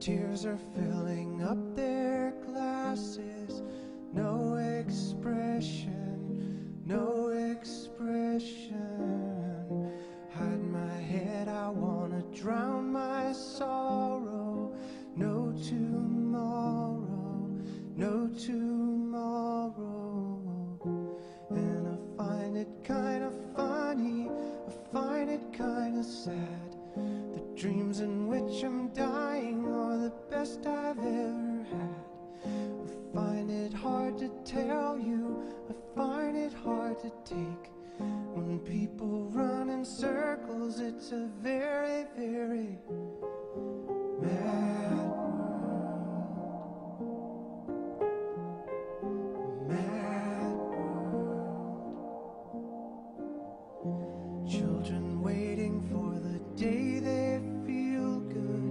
Tears are filling up their glasses. No expression, no expression. Hide my head, I wanna drown my sorrow. No tomorrow, no tomorrow. And I find it kinda funny, I find it kinda sad. The dreams in which I'm dying are the best I've ever had. I find it hard to tell you, I find it hard to take. When people run in circles, it's a very, very mad world. Mad world. Children waiting for the day they feel good.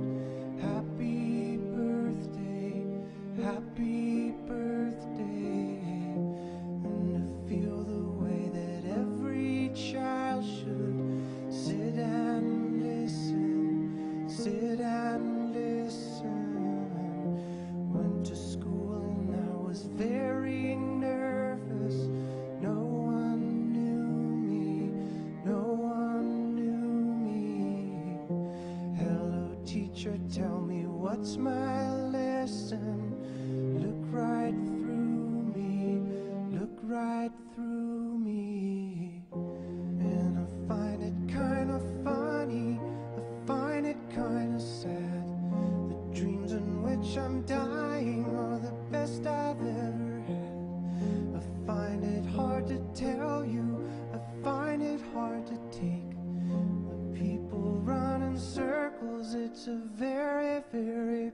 Happy birthday, happy birthday. And to feel the way that every child should sit and listen, sit and listen. Went to school and I was very nervous. No one knew me, no one knew me. Hello teacher, tell me what's my lesson. Look right through me, look right through me. And I find it kinda funny, I find it kinda sad. The dreams in which I'm dying are the best I've ever had. I find it hard to tell you, I find it hard to take. When people run in circles, it's a very, very